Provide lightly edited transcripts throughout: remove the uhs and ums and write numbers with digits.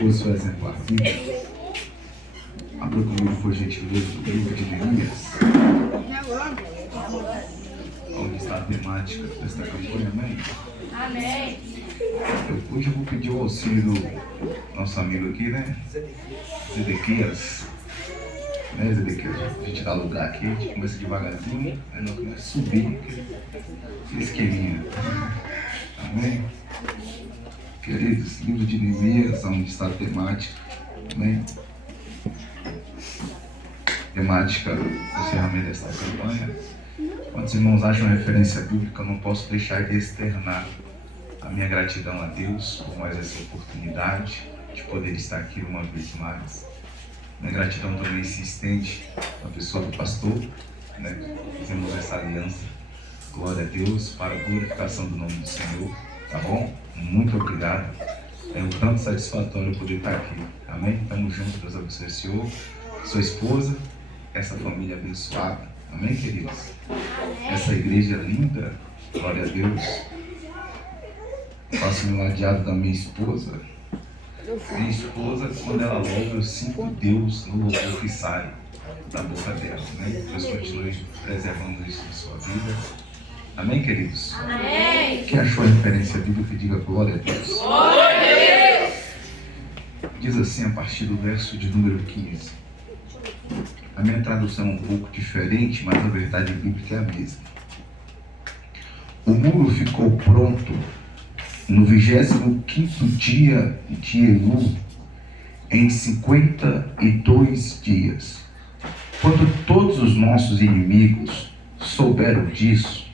fosse o exemplar bíblico, abra comigo, por gentileza, no livro de Neemias, onde está a temática desta campanha, amém? Amém. Hoje eu vou pedir o auxílio do nosso amigo aqui, né? Zedequias. Né, Zedequias? A gente dá lugar aqui, a gente começa devagarzinho, aí nós começamos a subir, porque esqueminha. Amém? Queridos, livro de Neemias, onde está a temática, amém? Temática do encerramento desta campanha. Quando os irmãos acham referência bíblica, eu não posso deixar de externar a minha gratidão a Deus por mais essa oportunidade de poder estar aqui uma vez mais. Minha gratidão também se estende à pessoa do pastor, né? Fizemos essa aliança. Glória a Deus, para a glorificação do nome do Senhor, tá bom? Muito obrigado. É um tanto satisfatório poder estar aqui. Amém? Tamo junto, Deus abençoe o Senhor, sua esposa, essa família abençoada. Amém, queridos? Essa igreja linda, glória a Deus. Faço meu ladeado da minha esposa. Minha esposa, quando ela louva, eu sinto Deus no louvor que sai da boca dela. Né? Deus continue preservando isso na sua vida. Amém, queridos? Amém. Quem achou a referência bíblica, diga glória a Deus. Glória a Deus. Diz assim, a partir do verso de número 15. A minha tradução é um pouco diferente, mas a verdade bíblica é a mesma. O muro ficou pronto no 25º dia de Elul, em 52 dias. Quando todos os nossos inimigos souberam disso,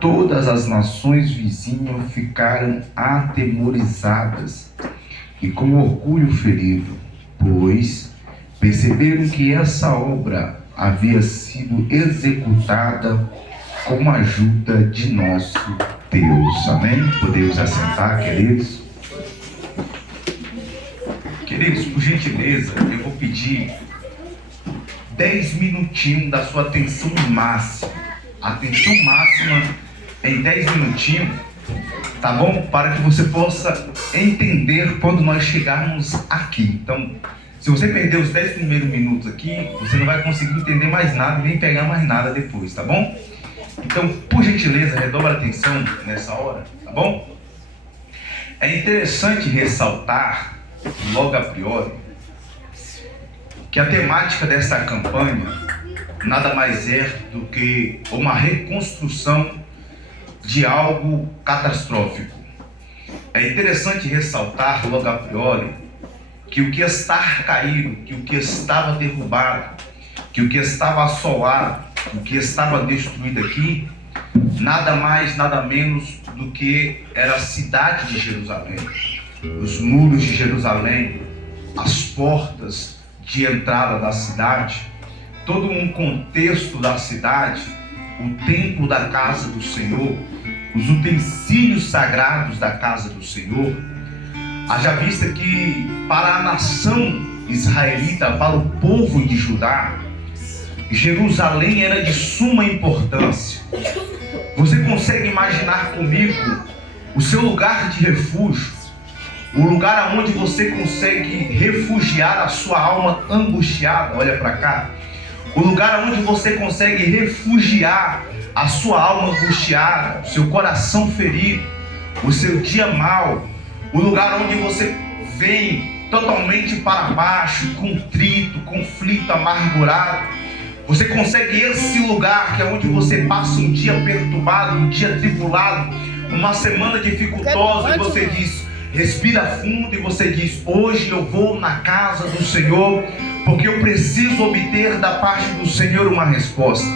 todas as nações vizinhas ficaram atemorizadas e com orgulho ferido, pois perceberam que essa obra havia sido executada com a ajuda de nosso Deus. Amém? Podemos assentar, queridos? Queridos, por gentileza, eu vou pedir 10 minutinhos da sua atenção máxima. Atenção máxima em 10 minutinhos, tá bom? Para que você possa entender quando nós chegarmos aqui. Então, se você perder os 10 primeiros minutos aqui, você não vai conseguir entender mais nada, nem pegar mais nada depois, tá bom? Então, por gentileza, redobra a atenção nessa hora, tá bom? É interessante ressaltar, logo a priori, que a temática dessa campanha nada mais é do que uma reconstrução de algo catastrófico. É interessante ressaltar, logo a priori, que o que está caído, que o que estava derrubado, que o que estava assolado, o que estava destruído aqui, nada mais, nada menos do que era a cidade de Jerusalém. Os muros de Jerusalém, as portas de entrada da cidade, todo um contexto da cidade, o templo da casa do Senhor, os utensílios sagrados da casa do Senhor. Haja vista que para a nação israelita, para o povo de Judá, Jerusalém era de suma importância. Você consegue imaginar comigo o seu lugar de refúgio, o lugar onde você consegue refugiar a sua alma angustiada? Olha para cá. O lugar onde você consegue refugiar a sua alma angustiada, o seu coração ferido, o seu dia mau, o lugar onde você vem totalmente para baixo, contrito, conflito, amargurado. Você consegue esse lugar que é onde você passa um dia perturbado, um dia tribulado, uma semana dificultosa, e você diz, respira fundo, e você diz, hoje eu vou na casa do Senhor, porque eu preciso obter da parte do Senhor uma resposta.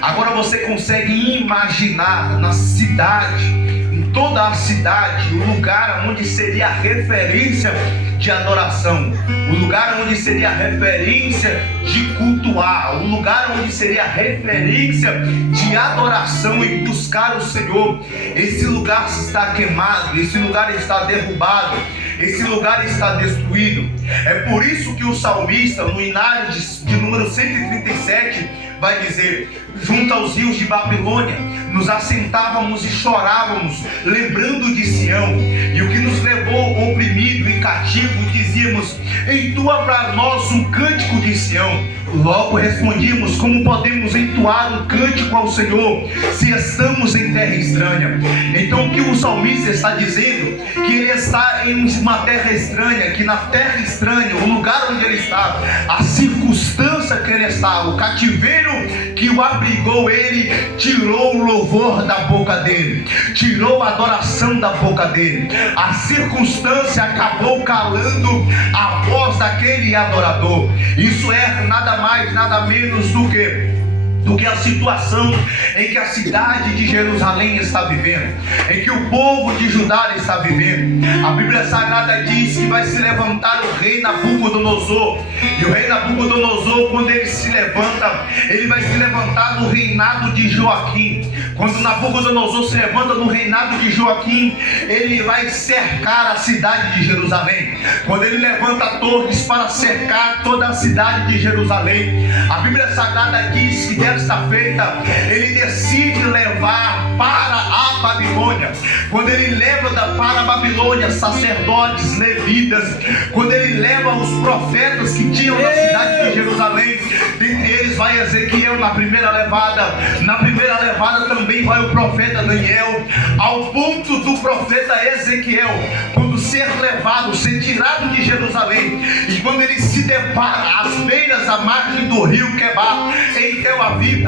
Agora você consegue imaginar na cidade, em toda a cidade, o lugar onde seria a referência de adoração, o lugar onde seria a referência de cultuar, o lugar onde seria a referência de adoração e buscar o Senhor. Esse lugar está queimado, esse lugar está derrubado, esse lugar está destruído. É por isso que o salmista, no Inário de número 137, vai dizer: junto aos rios de Babilônia, nos assentávamos e chorávamos, lembrando de Sião, e o que nos levou oprimido e cativo, dizíamos: entoa para nós um cântico de Sião. Logo respondíamos: como podemos entoar um cântico ao Senhor, se estamos em terra estranha? Então o que o salmista está dizendo? Que ele está em uma terra estranha, que na terra estranha, o lugar onde ele está, a circunstância que ele está, o cativeiro que o abrigou, ele tirou o louvor da boca dele, tirou a adoração da boca dele. A circunstância acabou calando a voz daquele adorador. Isso é nada mais, nada menos do que a situação em que a cidade de Jerusalém está vivendo, em que o povo de Judá está vivendo. A Bíblia Sagrada diz que vai se levantar o rei Nabucodonosor, e o rei Nabucodonosor, quando ele se levanta, ele vai se levantar no reinado de Joaquim. Quando Nabucodonosor se levanta no reinado de Joaquim, ele vai cercar a cidade de Jerusalém. Quando ele levanta torres para cercar toda a cidade de Jerusalém, a Bíblia Sagrada diz que desta feita ele decide levar para a Babilônia. Quando ele leva para a Babilônia sacerdotes, levitas, quando ele leva os profetas que tinham na cidade de Jerusalém, dentre eles vai Ezequiel na primeira levada. Na primeira levada também vai o profeta Daniel, ao ponto do profeta Ezequiel, quando ser levado, ser tirado de Jerusalém, e quando ele se depara às beiras, à margem do rio Quebar, em Tel Aviv,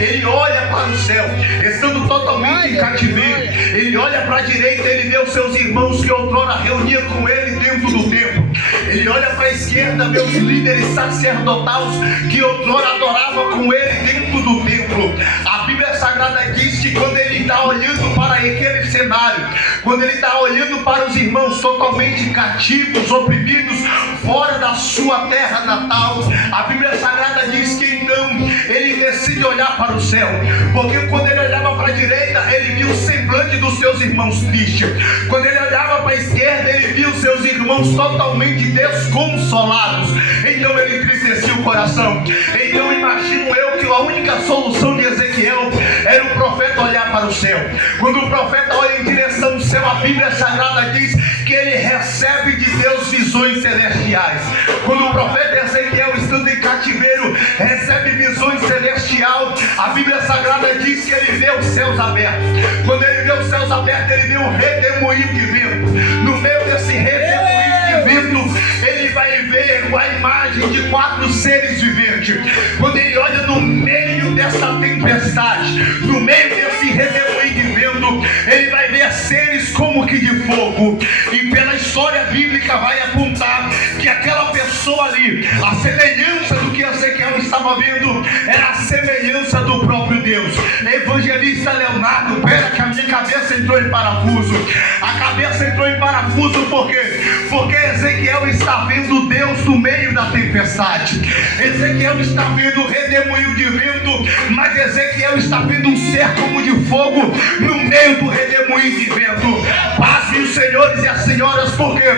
ele olha para o céu, estando totalmente em cativeiro. Ele olha para a direita, ele vê os seus irmãos que outrora reuniam com ele dentro do templo. Ele olha para a esquerda, vê os líderes sacerdotais que outrora adoravam com ele dentro do templo. A Bíblia Sagrada diz que quando ele está olhando para aquele cenário, quando ele está olhando para os irmãos totalmente cativos, oprimidos, fora da sua terra natal, a Bíblia Sagrada diz que então ele decide olhar para o céu, porque quando ele olhava para a direita, ele viu o semblante dos seus irmãos tristes. Quando ele olhava para a esquerda, ele viu os seus irmãos totalmente desconsolados. Então ele entristeceu o coração. Então imagino eu que a única solução de Ezequiel era o profeta olhar para o céu. Quando o profeta olha em direção ao céu, a Bíblia Sagrada diz que ele recebe de Deus visões celestiais. Quando o profeta Ezequiel, estando em cativeiro, recebe visões celestiais, a Bíblia Sagrada diz que ele vê os céus abertos. Quando ele vê os céus abertos, ele vê um redemoinho de vento. No meio desse redemoinho de vento, ele vai ver a imagem de 4 seres viventes. Quando ele olha no meio dessa tempestade, no meio desse redemoinho de vento, ele vai ver seres como que de fogo. E pela história bíblica vai apontar que aquela pessoa ali, a semelhança do que Ezequiel estava vendo, era a semelhança do próprio Deus. Evangelista Leonardo, pera que a minha cabeça entrou em parafuso. A cabeça entrou em parafuso por quê? Porque Ezequiel está vendo Deus no meio da tempestade. Ezequiel está vendo o redemoinho de vento, mas Ezequiel está vendo um ser como de fogo no meio do redemoinho de vento. Pasmem os senhores e as senhoras, por quê?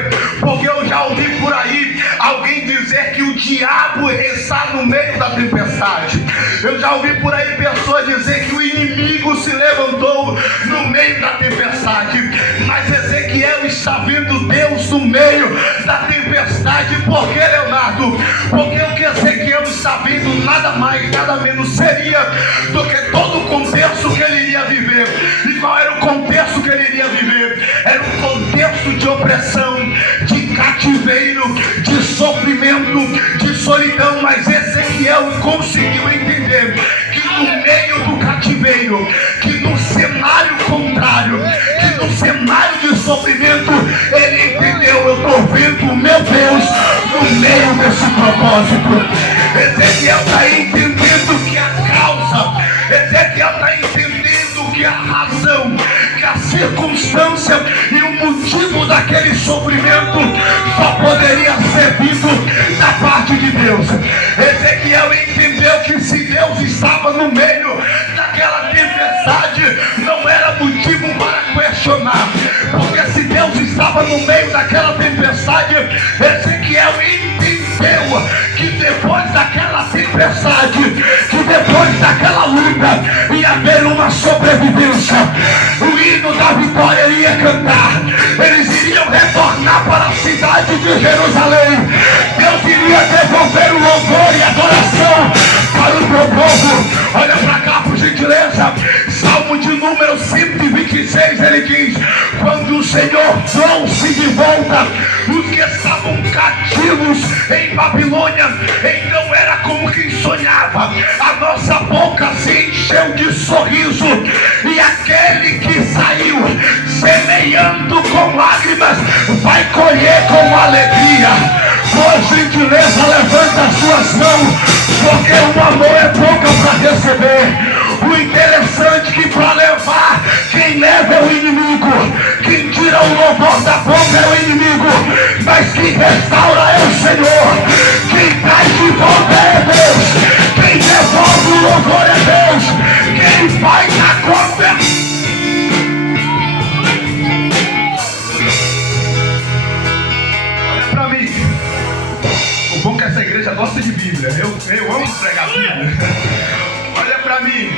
Porque eu já ouvi por aí alguém dizer que o diabo está no meio da tempestade. Eu já ouvi por aí pessoas dizer que o inimigo se levantou no meio da tempestade. Mas Ezequiel está vendo Deus no meio da tempestade. Por que, Leonardo? Porque o que Ezequiel está vendo nada mais, nada menos seria do que todo o contexto que ele iria viver. E qual era o contexto que ele iria viver? Era um contexto de opressão, de cativeiro, de sofrimento, de solidão. Mas Ezequiel conseguiu entender que no meio do cativeiro, que no cenário contrário, que no cenário de sofrimento, ele entendeu: eu estou vendo o meu Deus no meio desse propósito. Ezequiel está entendendo que a causa, Ezequiel está entendendo que a razão, que a circunstância e o motivo daquele sofrimento só poderia ser vindo da parte de Deus. Ezequiel entendeu que se Deus estava no meio daquela tempestade, não era motivo para questionar, porque se Deus estava no meio daquela tempestade, Ezequiel entendeu que depois daquela tempestade tempestade, que depois daquela luta ia haver uma sobrevivência. O hino da vitória iria cantar. Eles iriam retornar para a cidade de Jerusalém. Deus iria devolver o louvor e adoração para o teu povo. Olha para cá, por gentileza. Salmo de número 126, ele diz: quando o Senhor trouxe de volta os que estavam cativos em Babilônia, então era como quem sonhava. A nossa boca se encheu de sorriso, e aquele que saiu semeando com lágrimas vai colher com alegria. Por gentileza, levanta as suas mãos, porque o amor é pouco para receber. O interessante é que para levar, quem leva é o inimigo, quem tira o louvor da boca é o inimigo, mas quem restaura é o Senhor, quem traz de volta é Deus, quem devolve o louvor é Deus, quem faz a conversão. Olha para mim. O bom é que essa igreja gosta de Bíblia. Eu amo pregar Bíblia. Olha para mim.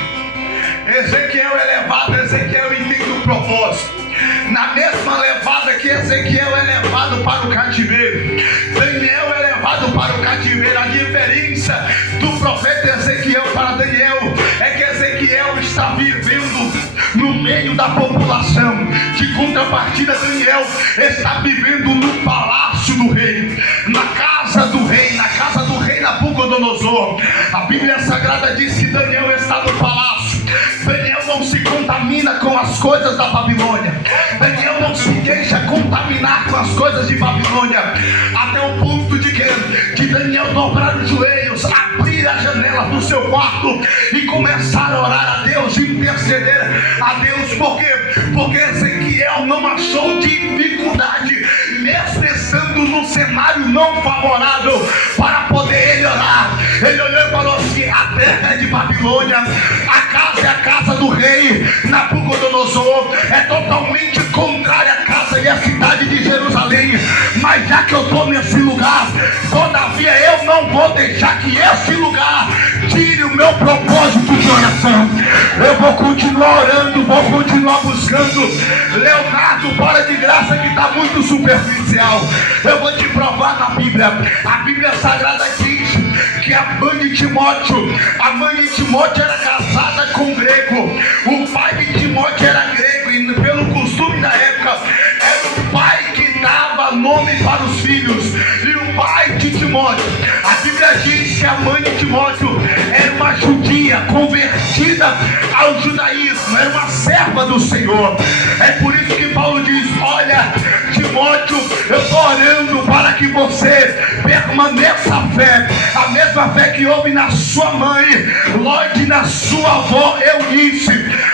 Ezequiel é levado, Ezequiel entende o propósito. Na mesma levada que Ezequiel é levado para o cativeiro, Daniel é levado para o cativeiro. A diferença do profeta Ezequiel para Daniel é que Ezequiel está vivendo no meio da população. De contrapartida, Daniel está vivendo no palácio do rei, na casa do rei Nabucodonosor. A Bíblia Sagrada diz que Daniel está no palácio. Daniel não se contamina com as coisas da Babilônia. Daniel não se deixa contaminar com as coisas de Babilônia, até o ponto de Daniel dobrar os joelhos, abrir a janela do seu quarto e começar a orar a Deus, interceder a Deus. Por quê? Porque Ezequiel não achou dificuldade, mesmo estando num cenário não favorável, para poder ele orar. Ele olhou e falou assim: a terra é de Babilônia, a casa é a casa do rei Nabucodonosor, é totalmente contrária à casa e à cidade de Jerusalém, mas já que eu estou nesse lugar, todavia eu não vou deixar que esse lugar tire o meu propósito de oração. Eu vou continuar orando, vou continuar buscando. Leonardo, para de graça que está muito superficial. Eu vou te provar na Bíblia. A Bíblia Sagrada diz que a mãe de Timóteo era casada com um grego. O pai de Timóteo era grego, e pelo costume da época era o pai que dava nome para os filhos. E o pai de Timóteo, a Bíblia diz que a mãe de Timóteo era uma judia convertida ao judaísmo, era uma serva do Senhor. É por isso que Paulo diz: olha, Timóteo, eu estou orando para que você permaneça a fé, a mesma fé que houve na sua mãe, Lorde, na sua avó Eunice.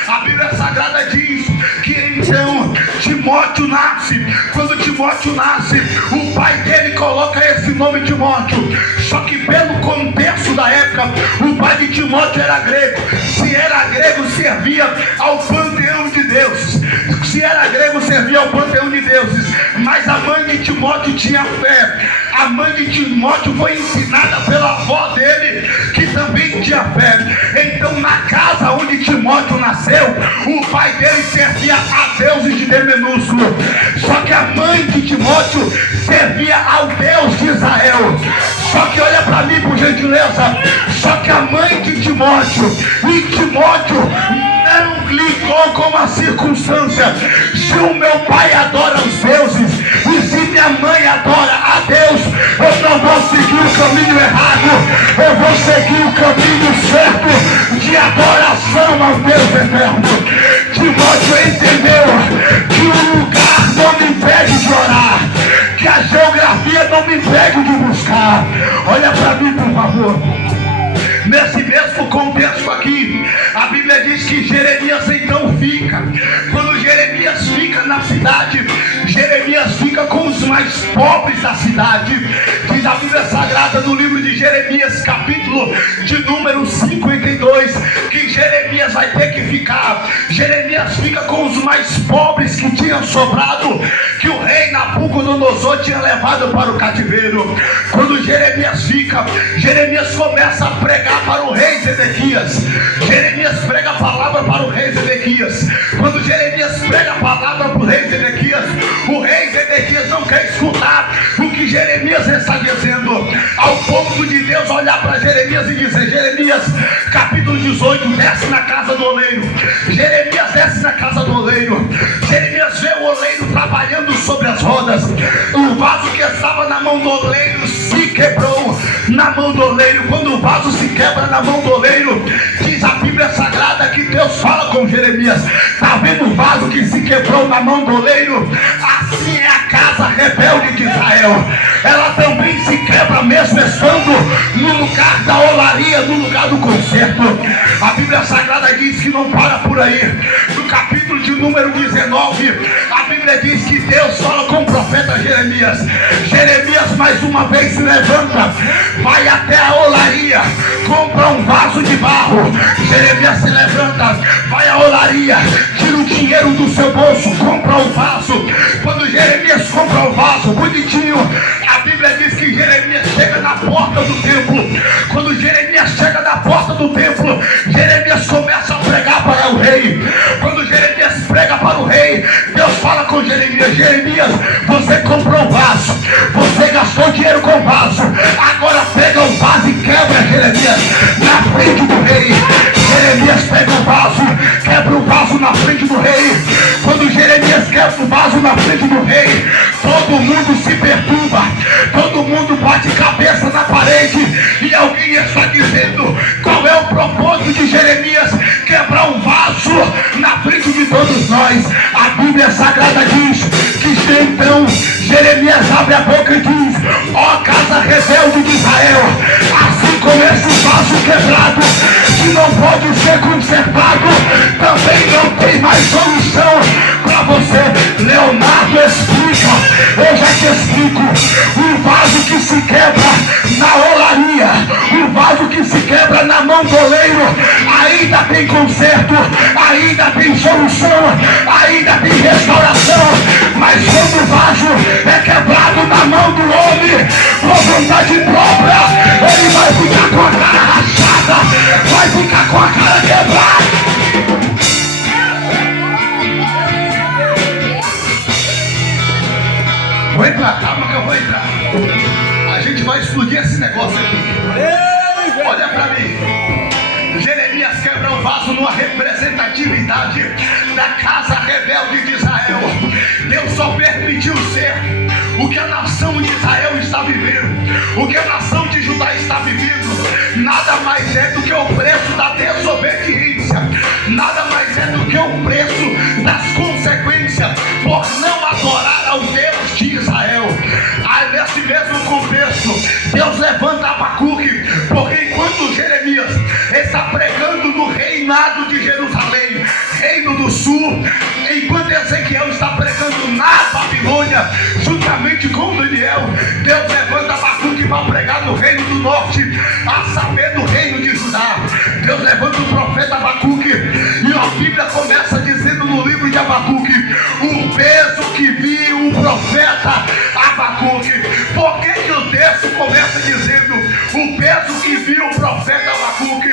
A Bíblia Sagrada diz que então Timóteo nasce. Quando Timóteo nasce, o pai dele coloca esse nome Timóteo. Só que pelo contexto da época, o pai de Timóteo era grego. Se era grego, servia ao panteão de deuses. Se era grego, servia ao panteão de deuses. Mas a mãe de Timóteo tinha fé. A mãe de Timóteo foi ensinada pela avó dele, que também tinha fé. Então, na casa onde Timóteo nasceu, o pai dele servia a deuses de D minúsculo. Só que a mãe de Timóteo servia ao Deus de Israel. Só que olha para mim, por gentileza. Só que a mãe de Timóteo e Timóteo não ligou com a circunstância. Se o meu pai adora os deuses e se minha mãe adora a Deus, eu não vou seguir o caminho errado, eu vou seguir o caminho certo de adoração ao Deus eterno. Timóteo entendeu que o lugar não me impede de orar, que a geografia não me impede de buscar. Olha para mim, por favor. Nesse mesmo contexto aqui, a Bíblia diz que Jeremias então fica. Quando Jeremias fica na cidade, Jeremias fica com os mais pobres da cidade. Diz a Bíblia Sagrada no livro de Jeremias, capítulo de número 52, que Jeremias vai ter que ficar. Jeremias fica com os mais pobres que tinham sobrado, que o rei Nabucodonosor Nabucodonosor tinha levado para o cativeiro. Quando Jeremias começa a pregar para o rei Zedequias. Jeremias prega a palavra para o rei Zedequias. Quando Jeremias prega a palavra para o rei Zedequias, o rei Zedequias não quer escutar o que Jeremias está dizendo, ao ponto de Deus olhar para Jeremias e dizer: Jeremias, capítulo 18, desce na casa do oleiro. Jeremias desce na casa do oleiro. Jeremias vê o oleiro trabalhando sobre as rodas. O vaso que estava na mão do oleiro se quebrou na mão do oleiro. Quando o vaso se quebra na mão do oleiro, diz a Bíblia Sagrada que Deus fala com Jeremias: está vendo o vaso que se quebrou na mão do oleiro? Assim é a casa rebelde de Israel. Ela também se quebra mesmo estando no lugar da olaria, no lugar do conserto. A Bíblia Sagrada diz que não para por aí. No capítulo de número 19, a Bíblia diz que Deus fala com o profeta Jeremias: Jeremias mais uma vez se levanta, vai até a olaria, compra um vaso de barro. Jeremias se levanta, vai à olaria, tira o dinheiro do seu bolso, compra um vaso. Quando Jeremias compra o vaso, bonitinho, a Bíblia diz que Jeremias chega na porta do templo. Quando Jeremias chega na porta do templo, Jeremias começa a pregar para o rei. Quando Jeremias prega para o rei, Deus fala com Jeremias: Jeremias, você comprou um vaso, você gastou dinheiro com vaso, agora pega o vaso e quebra, Jeremias, na frente do rei. Jeremias pega o vaso, quebra o vaso na frente do rei. Quando Jeremias quebra o vaso na frente do rei, todo mundo se perturba, todo mundo bate cabeça na parede, e alguém está dizendo: qual é o propósito de Jeremias quebrar um vaso na frente de todos nós? A Bíblia Sagrada diz que então Jeremias abre a boca e diz: ó casa rebelde de Israel, assim como esse vaso quebrado, que não pode ser consertado, também não tem mais solução para você. Leonardo explica, eu já te explico. O vaso que se quebra na olaria, o vaso que se quebra na mão do oleiro, ainda tem conserto, ainda tem solução, ainda tem restauração. Mas quando o vaso é quebrado na mão do homem, por vontade própria, ele vai ficar com a cara rachada, vai ficar com a cara quebrada. Vou entrar, calma que eu vou entrar. A gente vai explodir esse negócio aqui. Olha pra mim. Jeremias quebra o vaso numa representatividade da casa rebelde de Israel. Deus só permitiu ser o que a nação de Israel está vivendo, o que a nação de Judá está vivendo. Nada mais é do que o preço da desobediência, nada mais é do que o preço das consequências por não adorar ao Deus de Israel. Aí nesse mesmo contexto, Deus levanta Abacuque, porque enquanto Jeremias está pregando no reinado de Jerusalém, reino do sul, enquanto Ezequiel está pregando na Babilônia, juntamente com Daniel, Deus levanta Abacuque para pregar no reino do norte, a saber, no reino de Judá. Deus levanta o profeta Abacuque, e a Bíblia começa dizendo no livro de Abacuque: o peso que viu o profeta Abacuque. Por que o texto começa dizendo o peso que viu o profeta Abacuque?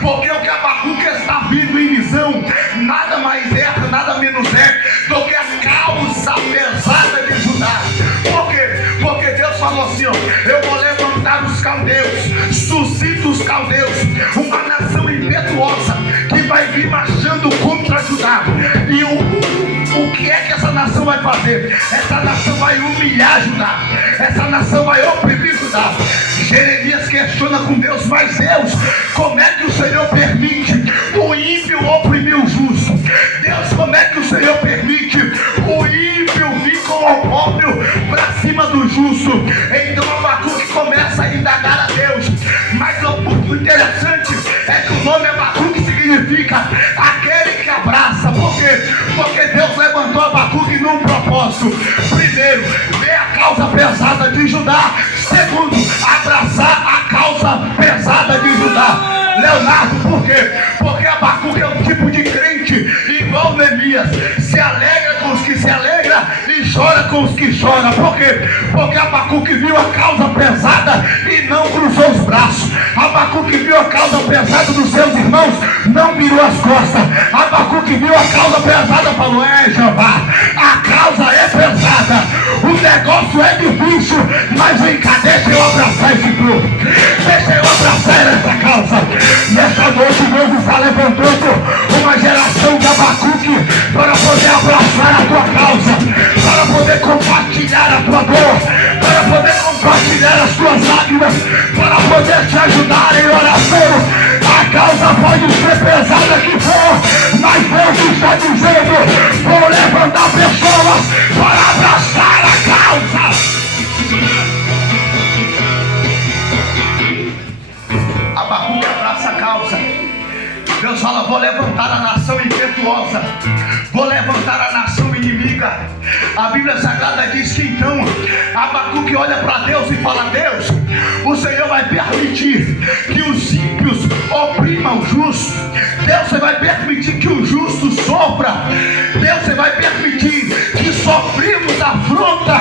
Porque o que Abacuque está vindo em visão nada mais é, nada menos é do que a causa pesada de Judá. Por quê? Porque Deus falou assim: ó, eu vou levantar os caldeus, suscito os caldeus, uma nação impetuosa que vai vir marchando contra Judá. E o que é que essa nação vai fazer? Essa nação vai humilhar Judá, essa nação vai oprimir Judá. Jeremias questiona com Deus: mas Deus, como é que o Senhor permite o ímpio oprimir o justo? Deus, como é que o Senhor permite o ímpio vir com o óbvio para cima do justo? Então Abacuque começa a indagar a Deus. Mas o interessante é que o nome Abacuque significa aquele que abraça. Por quê? Porque Deus levantou Abacuque num propósito. Primeiro, ver a causa pesada de Judá. Segundo, abraçar a causa pesada de Judá. Leonardo, por quê? Porque Abacuque é um tipo de crente igual Neemias, se alegra com os que se alegram e chora com os que choram. Por quê? Porque Abacuque viu a causa pesada e não cruzou os braços. Abacuque viu a causa pesada dos seus irmãos, não virou as costas. Abacuque viu a causa pesada e falou: Jeová, a causa é pesada, o negócio é difícil, mas vem cá, deixa eu abraçar esse grupo, deixa eu abraçar essa causa. Nessa noite Deus está levantando uma geração de Abacuque para poder abraçar a tua causa, para poder compartilhar a tua dor, para poder compartilhar as tuas lágrimas, para poder te ajudar em oração. A causa pode ser pesada que for, mas Deus está dizendo: vou levantar pessoas para abraçar a causa. Abacuque abraça a causa. Deus fala: vou levantar a nação impetuosa, vou levantar a nação inimiga. A Bíblia Sagrada diz que então Abacuque olha para Deus e fala: Deus, o Senhor vai permitir que os ímpios oprimam o justo. Deus, você vai permitir que o justo sofra. Deus, você vai permitir que sofremos afronta.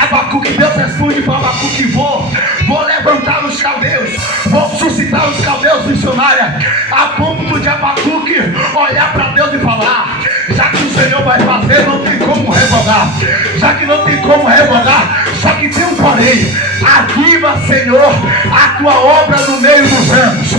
Abacuque, Deus responde para Abacuque: vou levantar os caldeus, vou suscitar os caldeus missionários, a ponto de Abacuque olhar para Deus e falar: já que o Senhor vai fazer, não tem como revogar. Já que não tem como revogar, só que tem um porém: aviva, Senhor, a tua obra no meio dos anos.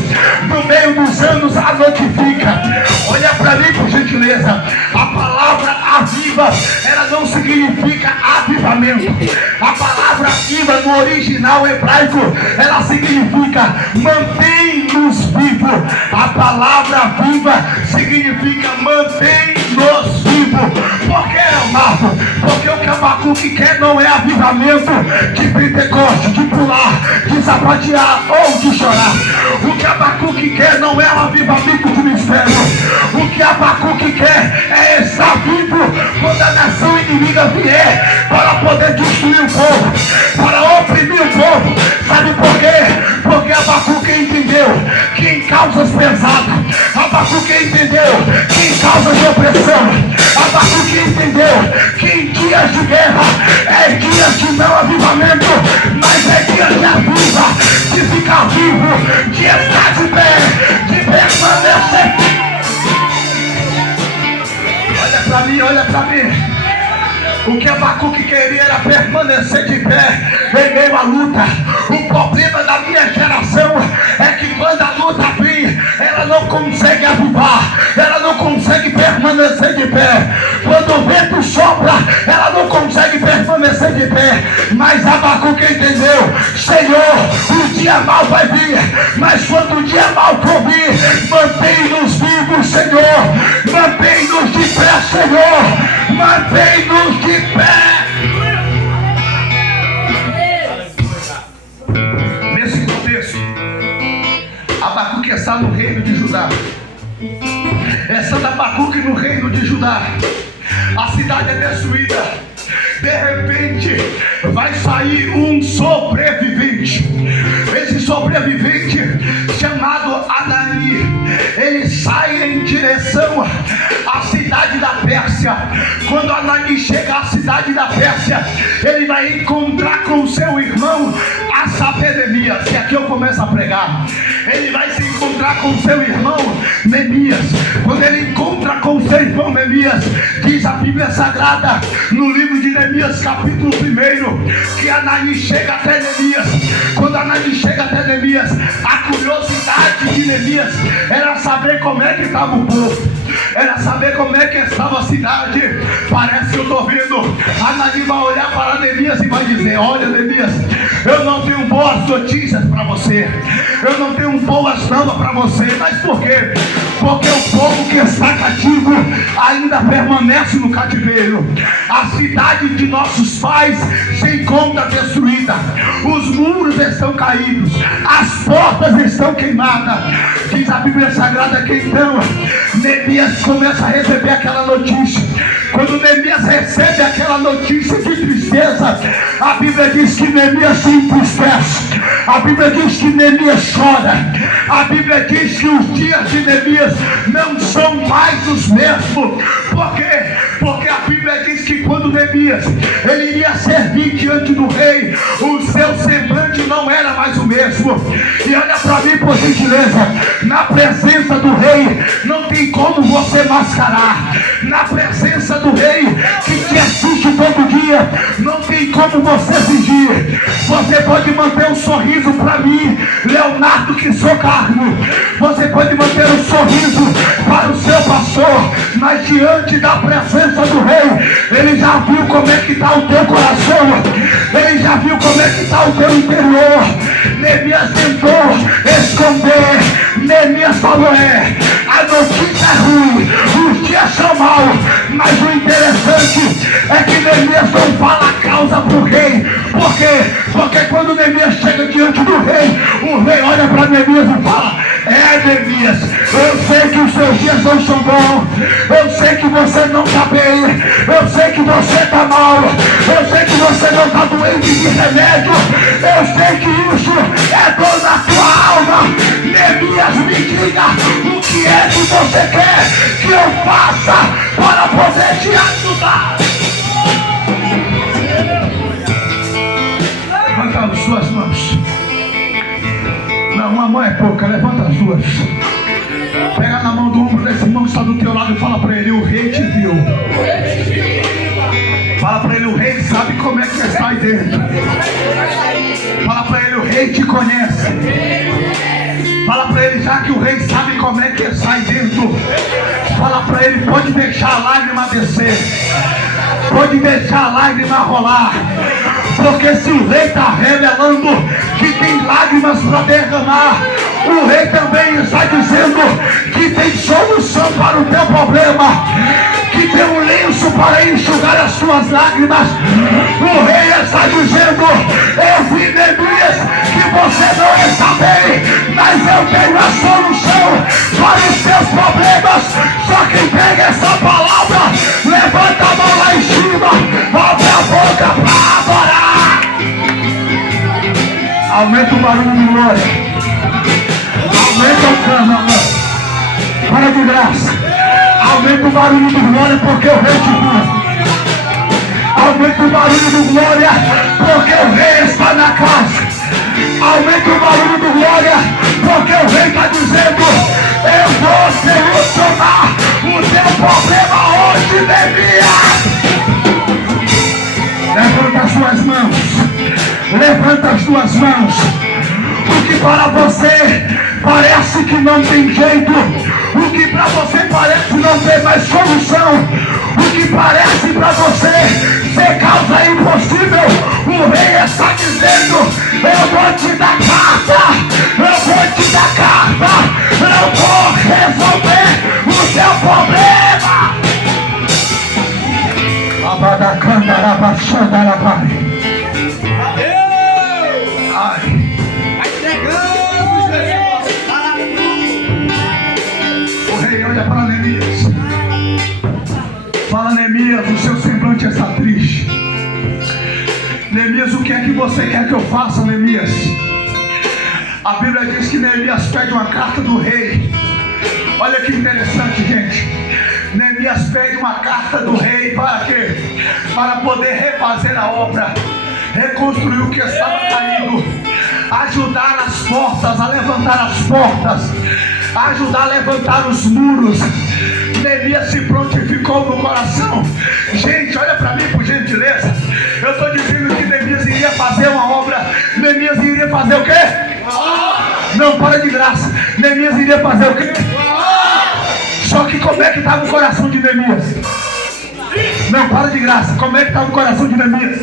No meio dos anos a notifica. Olha para mim, por gentileza. A palavra aviva, ela não significa avivamento. A palavra aviva no original hebraico, ela significa mantém-nos vivos. A palavra viva significa mantém-nos vivos. Por que, amado? Porque o que Abacuque quer não é avivamento de Pentecoste, de pular, de sapatear ou de chorar. O que Abacuque quer não é um avivamento de mistério. O que Abacuque quer é estar vivo quando a nação inimiga vier para poder destruir o povo, para oprimir o povo. Sabe por quê? Porque Abacuque entendeu que em causas pesadas, Abacuque entendeu que em causas de opressão, Abacuque entendeu que em dias de guerra é dias de não avivamento, mas é dias de aviva, de ficar vivo, de estar de pé, de permanecer. Olha pra mim, olha pra mim. O que Abacuque queria era permanecer de pé em meio à luta. O problema da minha geração é que quando a luta vem, ela não consegue avivar, ela não consegue permanecer de pé. Quando o vento sopra, ela não consegue permanecer de pé. Mas Abacuque entendeu: Senhor, o dia mal vai vir, mas quando o dia mal for vir, mantém-nos vivos, Senhor. Mantém-nos de pé, Senhor. Mantém-nos de pé. Nesse contexto, Abacuque está no reino de Judá. Estando Abacuque no reino de Judá, a cidade é destruída. De repente vai sair um sobrevivente. Esse sobrevivente, chamado Anani, ele sai em direção à cidade da Pérsia. Quando Anani chega à cidade da Pérsia, ele vai encontrar com seu irmão, a saber, Neemias. E aqui eu começo a pregar. Ele vai se encontrar com seu irmão Neemias. Quando ele encontra com seu irmão Neemias, diz a Bíblia Sagrada no livro de Neemias, capítulo 1, que Anani chega até Neemias. Quando Anani chega até Neemias, a curiosidade de Neemias era saber como é que estava o povo, era saber como é que estava a cidade. Parece que eu estou vendo Anani vai olhar para Neemias e vai dizer: olha, Neemias, eu não tenho boas notícias para você, eu não tenho boas novas para você. Mas por quê? Porque o povo que está cativo ainda permanece no cativeiro. A cidade de nossos pais se encontra destruída, os muros estão caídos, as portas estão queimadas. Diz a Bíblia Sagrada que então Neemias começa a receber aquela notícia. Quando Neemias recebe aquela notícia de tristeza, a Bíblia diz que Neemias se entristece, a Bíblia diz que Neemias chora, a Bíblia diz que os dias de Neemias não são mais os mesmos. Por quê? Porque a Bíblia diz que quando Neemias ele iria servir diante do rei, o seu semblante não era mais o mesmo. E olha para mim, por gentileza, na presença do rei não tem como você mascarar. Na presença do rei que te assiste todo dia, não tem como você fingir. Você pode manter um sorriso para mim, Leonardo, que sou carne. Você pode manter um sorriso para o seu pastor, mas diante da presença do rei, ele já viu como é que está o teu coração, ele já viu como é que está o teu interior. Neemias tentou esconder. Neemias falou: a notícia é ruim, os dias são maus, mas o interessante é que Neemias não fala a causa para o rei. Por quê? Porque quando Neemias chega diante do rei, o rei olha para Neemias e fala: Neemias, eu sei que os seus dias não são bons, eu sei que você não está bem, eu sei que você está mal, eu sei que você não está doente de remédio, eu sei que isso é dor na tua alma. Neemias, me diga o que é que você quer que eu faça para poder te ajudar. Levanta as suas mãos. Não, uma mão é pouca, levanta as duas. Pega na mão do ombro desse irmão que está do teu lado e fala para ele: o rei te viu. Fala para ele: o rei sabe como é que você está aí dentro. Fala para ele: o rei te conhece. Fala para ele: já que o rei sabe como é que ele sai dentro, fala para ele: pode deixar a lágrima descer, pode deixar a lágrima rolar. Porque se o rei está revelando que tem lágrimas para derramar, o rei também está dizendo que tem solução para o teu problema, que tem um lenço para enxugar as suas lágrimas. O rei está dizendo: eu vi, Neemias, que você não está bem, mas eu tenho a solução para os seus problemas. Só quem pega essa palavra, levanta a mão lá em cima, abre a boca para adorar. Aumenta o barulho de glória, aumenta o cano, para de graça. Aumenta o barulho de glória, porque o rei te viu. Aumenta o barulho de glória, porque o rei está na casa. Aumenta o barulho de glória, porque o rei está dizendo: eu vou solucionar o teu problema hoje, Neemias. Levanta as suas mãos. Levanta as duas mãos. O que para você parece que não tem jeito, o que para você parece não ter mais solução, o que parece para você ser causa impossível, o rei está dizendo: eu vou te dar carta, eu vou te dar carta, eu vou resolver o teu problema. Abadacandarabaxandarabai. Olha para Neemias. Fala: Neemias, o seu semblante está triste. Neemias, o que é que você quer que eu faça, Neemias? A Bíblia diz que Neemias pede uma carta do rei. Olha que interessante, gente. Neemias pede uma carta do rei para quê? Para poder refazer a obra, reconstruir o que estava caído, ajudar as portas, a levantar as portas, ajudar a levantar os muros. Neemias se prontificou no coração. Gente, olha para mim, por gentileza. Eu estou dizendo que Neemias iria fazer uma obra. Neemias iria fazer o quê? Não, para de graça. Neemias iria fazer o quê? Só que como é que estava o coração de Neemias? Não, para de graça. Como é que estava o coração de Neemias?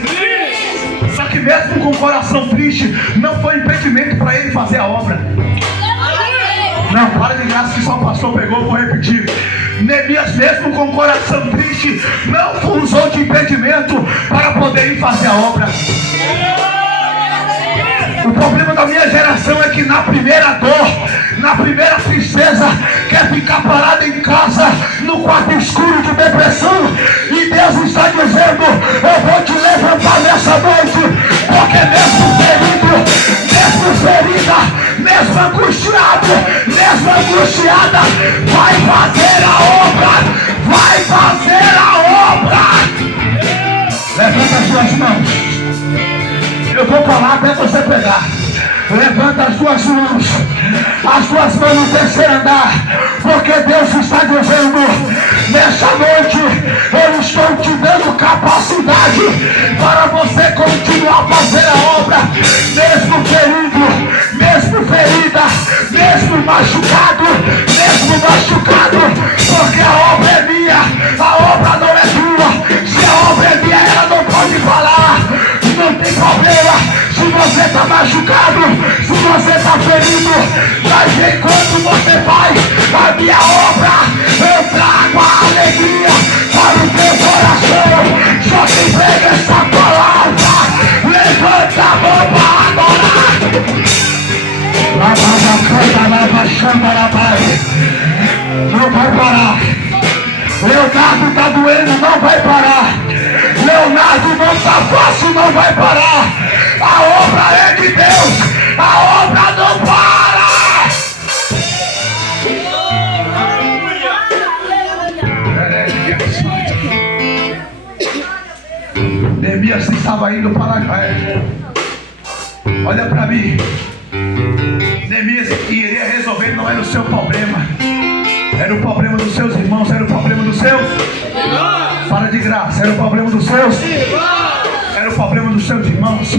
Só que mesmo com o coração triste, não foi impedimento para ele fazer a obra. Não, para de graça, que só o pastor pegou, vou repetir. Neemias, mesmo com o coração triste, não usou de impedimento para poder ir fazer a obra. O problema da minha geração é que na primeira dor, na primeira tristeza, quer ficar parado em casa, no quarto escuro de depressão. E Deus está dizendo: eu vou te levantar nessa noite, porque mesmo ferido, mesmo ferida, mesmo angustiado, mesmo angustiada, vai fazer a obra, vai fazer Eu vou falar até você pegar. Levanta as tuas mãos no terceiro andar, porque Deus está dizendo: nessa noite eu estou te dando capacidade para você continuar a fazer a obra, mesmo ferido, mesmo ferida, mesmo machucado, porque a obra é minha, a obra não é tua. Se a obra é minha, ela não pode falar. Não tem problema. Se você está machucado, se você está ferido, mas enquanto você faz a minha obra, eu trago a alegria para o teu coração. Só quem pega essa palavra, levanta a mão para adorar. Não vai parar. Leonardo está doendo, não vai parar. Leonardo não está fácil, não vai parar. A obra é de Deus, a obra não para. Neemias estava indo para Israel. Olha para mim. Neemias iria resolver, não era o seu problema. Era o problema dos seus irmãos, era o problema dos seus. Para de graça, era o problema dos seus. Era o problema dos seus irmãos.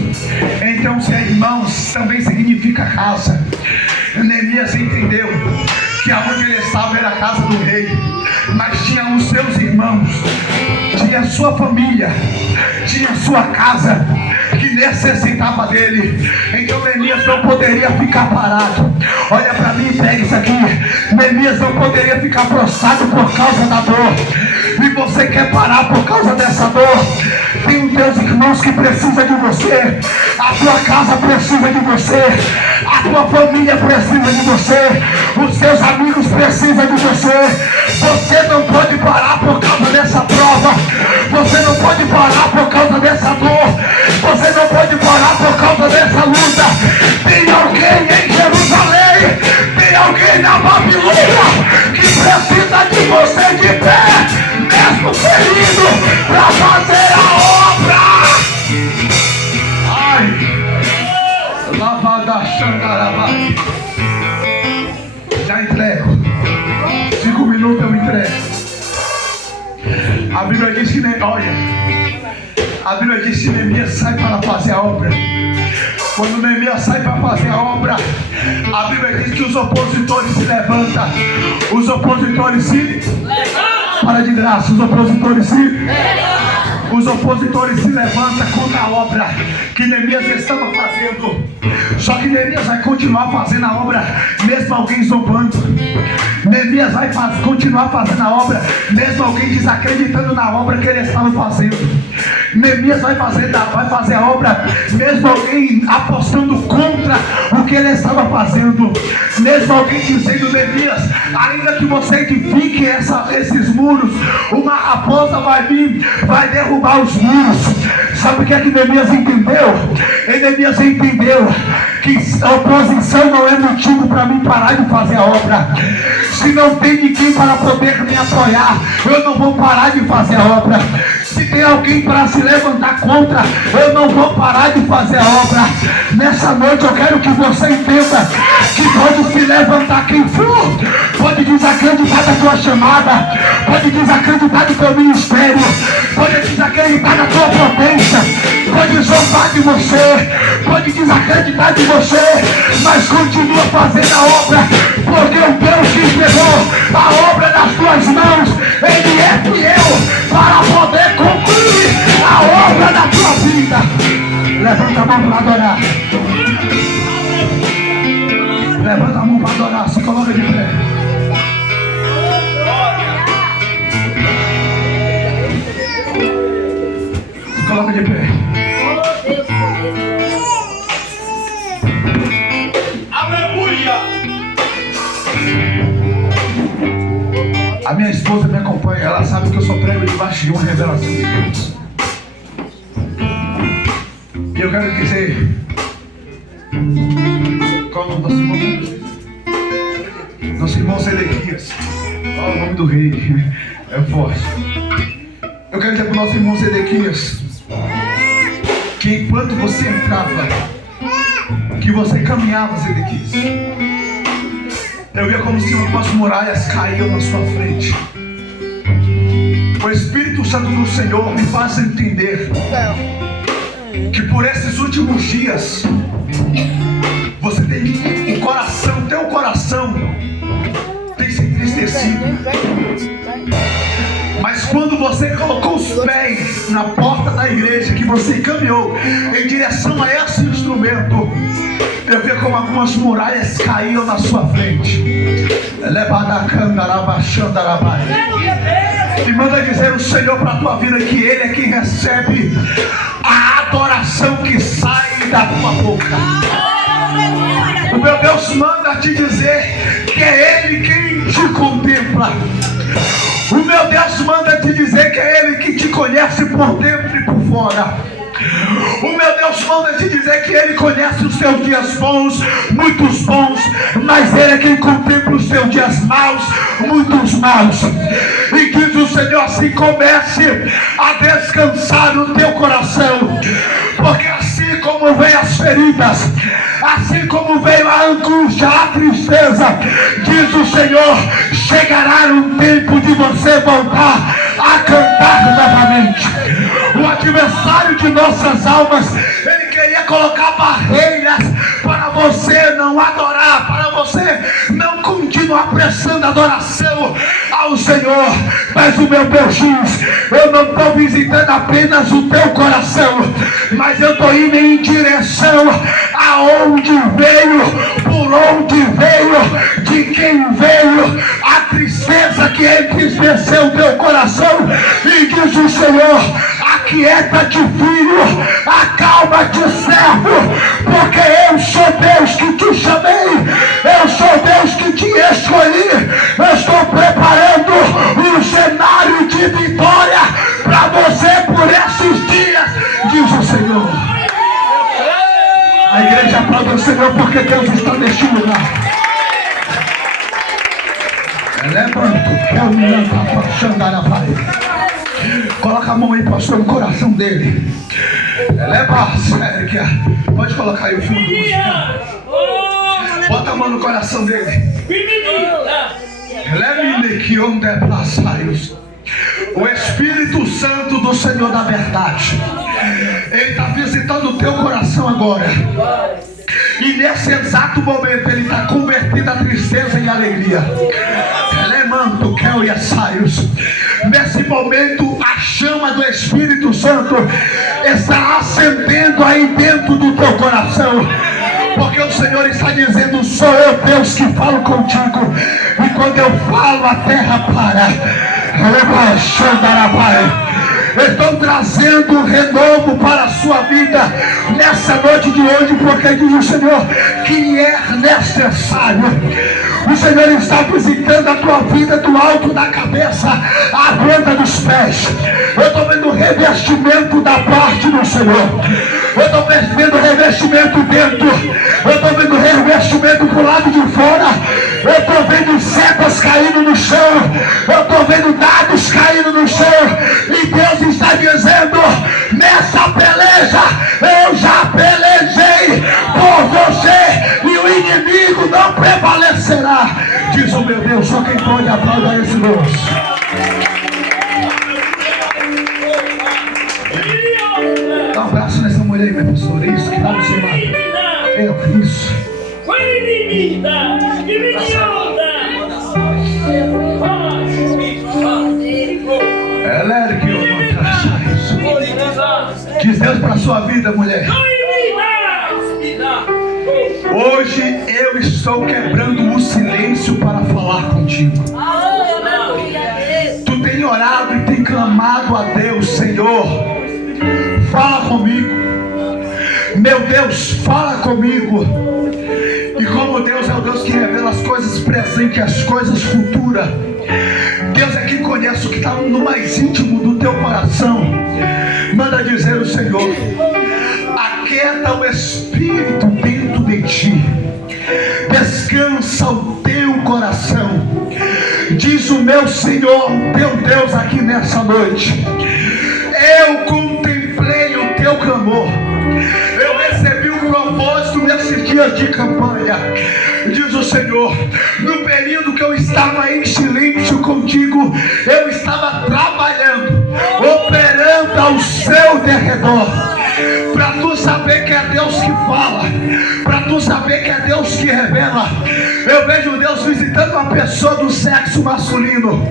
Então, se é irmãos, também significa casa. Neemias entendeu que aonde ele estava era a casa do rei, mas tinha os seus irmãos, tinha a sua família, tinha a sua casa que necessitava dele. Então Neemias não poderia ficar parado. Olha para mim e pega isso aqui. Neemias não poderia ficar prostrado por causa da dor. E você quer parar por causa dessa dor? Tem os teus irmãos que precisam de você. A tua casa precisa de você. A tua família precisa de você. Os seus amigos precisam de você. Você não pode parar por causa dessa prova. Você não pode parar por causa dessa dor. Você não pode parar por causa dessa luta. Tem alguém em Jerusalém, tem alguém na Babilônia que precisa de você de pé, mesmo ferido, para fazer a obra. Ai, lavada xangarabai. Já entrego. 5 minutos eu entrego. A Bíblia diz que a Bíblia diz que Neemias sai para fazer a obra. Quando Neemias sai para fazer a obra, a Bíblia diz que os opositores se levantam. Os opositores se levantam. Para de graça, os opositores se levantam. Os opositores se levantam contra a obra que Neemias estava fazendo. Só que Neemias vai continuar fazendo a obra, mesmo alguém zombando. Neemias vai continuar fazendo a obra, mesmo alguém desacreditando na obra que ele estava fazendo. Neemias vai fazer a obra, mesmo alguém apostando contra o que ele estava fazendo. Mesmo alguém dizendo: Neemias, ainda que você edifique esses muros, uma raposa vai vir, vai derrubar os muros. Sabe o que é que Neemias entendeu? Neemias entendeu que a oposição não é motivo para mim parar de fazer a obra. Se não tem ninguém para poder me apoiar, eu não vou parar de fazer a obra. Se tem alguém para se levantar contra, eu não vou parar de fazer a obra. Nessa noite eu quero que você entenda que pode se levantar quem for, pode desacreditar da tua chamada, pode desacreditar do teu ministério, pode desacreditar da tua potência, pode zombar de você, pode desacreditar de você, mas continua fazendo a obra, porque o Deus que entregou a obra nas tuas mãos, Ele é fiel para poder concluir a obra da tua vida. Levanta a mão para adorar. Levanta a mão para adorar. Se coloca de pé. Se coloca de pé. Aleluia! A minha esposa me acompanha. Ela sabe que eu sou prego debaixo de uma revelação de Deus. E eu quero dizer, qual é o nosso irmão? Nosso irmão Zedequias. Olha o nome do rei, é forte. Eu quero dizer para o nosso irmão Zedequias que enquanto você entrava, que você caminhava, Zedequias, eu via como se algumas muralhas caíam na sua frente. O Espírito Santo do Senhor me faz entender que por esses últimos dias você tem teu coração tem se entristecido. Mas quando você colocou os pés na porta da igreja, que você caminhou em direção a esse instrumento, eu vi como algumas muralhas caíam na sua frente. E manda dizer o Senhor para a tua vida que Ele é quem recebe a adoração que sai da tua boca. O meu Deus manda te dizer que é Ele quem te contempla. O meu Deus manda te dizer que é Ele que te conhece por dentro e por fora. O meu Deus manda te dizer que Ele conhece os teus dias bons, muitos bons, mas Ele é quem contempla os teus dias maus, muitos maus. E diz o Senhor assim: comece a descansar no teu coração, porque assim como vem as feridas, assim como veio a angústia, a tristeza, diz o Senhor, chegará um tempo de você voltar a cantar novamente. O adversário de nossas almas, ele queria colocar barreiras para você não adorar, para você não continuar prestando adoração ao Senhor. Mas o meu Deus diz: eu não estou visitando apenas o teu coração, mas eu estou indo em direção aonde veio, por onde veio, de quem veio a tristeza que entristeceu o teu coração. E diz o Senhor: aquieta-te, filho, acalma-te, servo, porque eu sou Deus que te chamei, eu sou Deus que te escolhi. Eu estou preparando um cenário de vitória para você por esses dias, diz o Senhor. A igreja aplaude o Senhor porque Deus está neste lugar. Coloca a mão aí, pastor, no coração dele. Pode colocar aí o fundo musical. Bota a mão no coração dele. O Espírito Santo do Senhor da verdade, Ele está visitando o teu coração agora. E nesse exato momento Ele está convertendo a tristeza em alegria. Nesse momento a chama do Espírito Santo está acendendo aí dentro do teu coração, porque o Senhor está dizendo: sou eu, Deus, que falo contigo, e quando eu falo a terra para. Estou trazendo um renovo para a sua vida nessa noite de hoje, porque diz o Senhor que é necessário. O Senhor está visitando a tua vida do alto da cabeça à planta dos pés. Eu estou vendo revestimento da parte do Senhor. Eu estou vendo revestimento dentro. Eu estou vendo revestimento pro lado de fora. Eu estou vendo setas caindo no chão. Eu estou vendo dados caindo no chão. E Deus está dizendo: nessa peleja eu já pelejei por você, e o inimigo não prevalecerá, diz o meu Deus. Só quem pode aplaudir esse Deus. Dá um abraço nessa mulher aí, meu pastor. Isso que está no seu lado. Isso. Diz Deus para a sua vida, mulher. Hoje eu estou quebrando o silêncio para falar contigo. Tu tem orado e tem clamado a Deus: Senhor, fala comigo. Meu Deus, fala comigo. E como Deus é o Deus que revela as coisas presentes e as coisas futuras, Deus é quem conhece o que está no mais íntimo do teu coração. Manda dizer o Senhor: aquieta o Espírito dentro de ti, descansa o teu coração. Diz o meu Senhor, o teu Deus, aqui nessa noite: eu contemplei o teu clamor, dias de campanha. Diz o Senhor, no período que eu estava em silêncio contigo, eu estava trabalhando, operando ao seu derredor, para tu saber que é Deus que fala, para tu saber que é Deus que revela. Eu vejo Deus visitando uma pessoa do sexo masculino,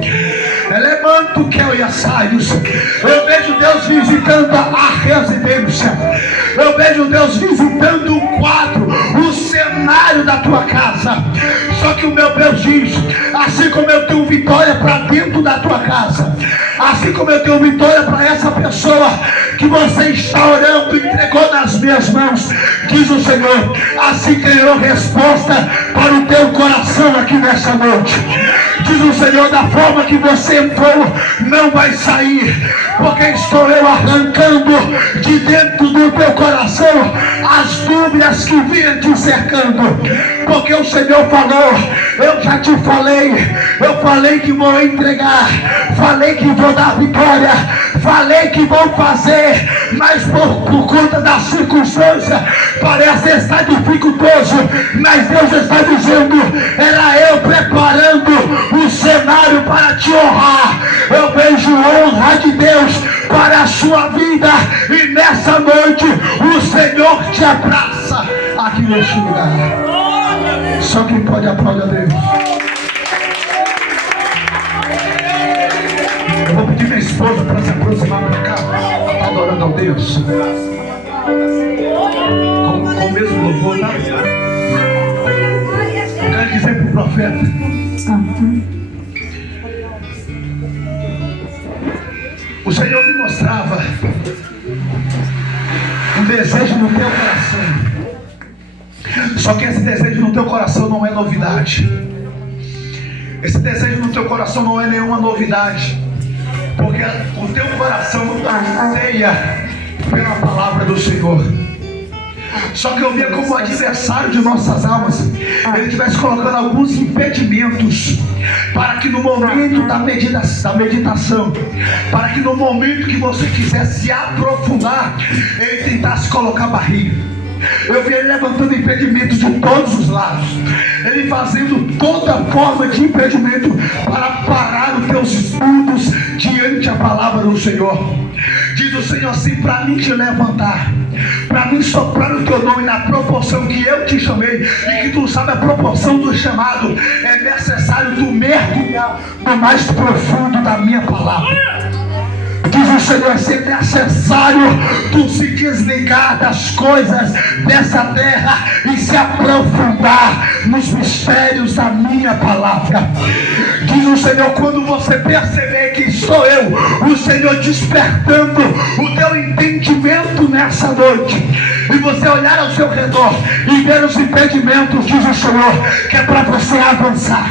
elevando que eu ia saios. Eu vejo Deus visitando a residência. Eu vejo Deus visitando o quadro, o cenário da tua casa. Só que o meu Deus diz, assim como eu tenho vitória para dentro da tua casa, assim como eu tenho vitória para essa pessoa que você está orando e entregou nas minhas mãos, diz o Senhor, assim terei resposta para o teu coração aqui nessa noite. Diz o Senhor, da forma que você entrou, não vai sair, porque estou eu arrancando de dentro do teu coração as dúvidas que vinham te cercando, porque o Senhor falou, eu já te falei, eu falei que vou entregar, falei que vou dar vitória, falei que vou fazer, mas por conta da circunstância, parece estar dificultoso, mas Deus está dizendo, era eu preparando o cenário para te honrar. Eu vejo honra de Deus para a sua vida, e nessa noite o Senhor te abraça aqui neste lugar. Só quem pode aplaudir a Deus. Eu vou pedir minha esposa para se aproximar para cá, está adorando ao Deus com o mesmo louvor, tá? Eu quero dizer para o profeta, o Senhor me mostrava um desejo no teu coração. Só que esse desejo no teu coração não é novidade. Esse desejo no teu coração não é nenhuma novidade, porque o teu coração anseia pela palavra do Senhor. Só que eu via como o adversário de nossas almas, ele estivesse colocando alguns impedimentos, para que no momento da meditação, para que no momento que você quisesse se aprofundar, ele tentasse colocar barreira. Eu vi ele levantando impedimentos de todos os lados, ele fazendo toda forma de impedimento para parar os teus estudos diante da palavra do Senhor. Diz o Senhor assim, para mim te levantar, para mim soprar o teu nome na proporção que eu te chamei, e que tu sabe a proporção do chamado, é necessário tu mergulhar no mais profundo da minha palavra. Diz o Senhor, é ser necessário tu se desligar das coisas dessa terra e se aprofundar nos mistérios da minha palavra. Diz o Senhor, quando você perceber que sou eu, o Senhor despertando o teu entendimento nessa noite, e você olhar ao seu redor e ver os impedimentos, diz o Senhor, que é para você avançar,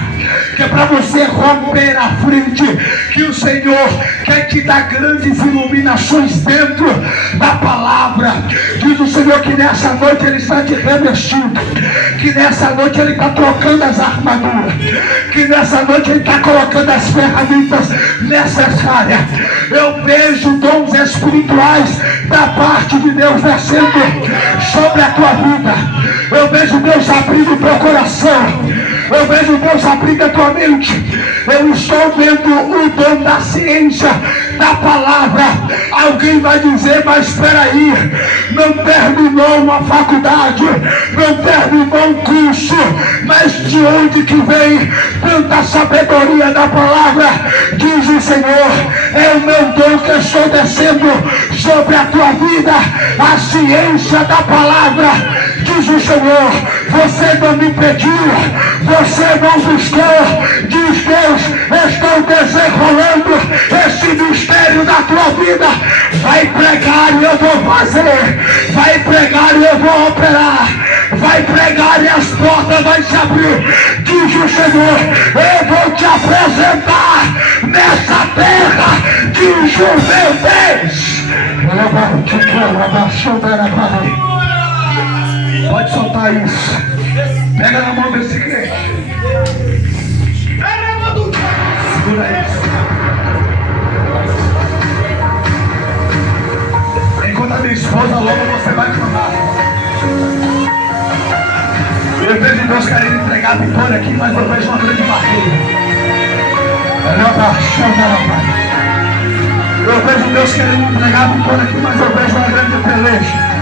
que é para você romper à frente, que o Senhor quer te dar grandes iluminações dentro da palavra. Diz o Senhor que nessa noite Ele está te revestindo, que nessa noite Ele está trocando as armaduras, que nessa noite Ele está colocando as ferramentas necessárias. Eu vejo dons espirituais da parte de Deus descendo sobre a tua vida. Eu vejo Deus abrindo o teu coração. Eu vejo Deus abrindo a tua mente. Eu estou vendo o dom da ciência da palavra. Alguém vai dizer, mas espera aí, não terminou uma faculdade, não terminou um curso, mas de onde que vem tanta sabedoria da palavra? Diz o Senhor, é o meu dom que eu estou descendo sobre a tua vida, a ciência da palavra. Diz o Senhor, você não me pediu, você não buscou. Diz Deus, estou desenrolando esse mistério da tua vida. Vai pregar e eu vou fazer, vai pregar e eu vou operar, vai pregar e as portas vão se abrir. Diz o Senhor, eu vou te apresentar nessa terra, diz o meu Deus. Pode soltar isso. Pega na mão desse crente. Segura isso. Enquanto a minha esposa logo você vai clamar. vejo Deus querendo entregar a vitória aqui, mas eu vejo uma grande batalha. Eu vejo Deus querendo entregar a vitória aqui, mas eu vejo uma grande peleja.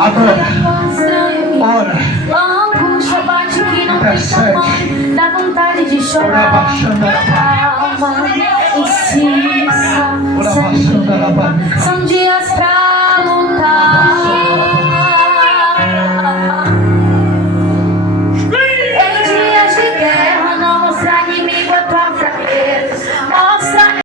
Adora, ora, a angústia bate que não tem tamanho, dá vontade de chorar. Calma, insista, são dias pra lutar.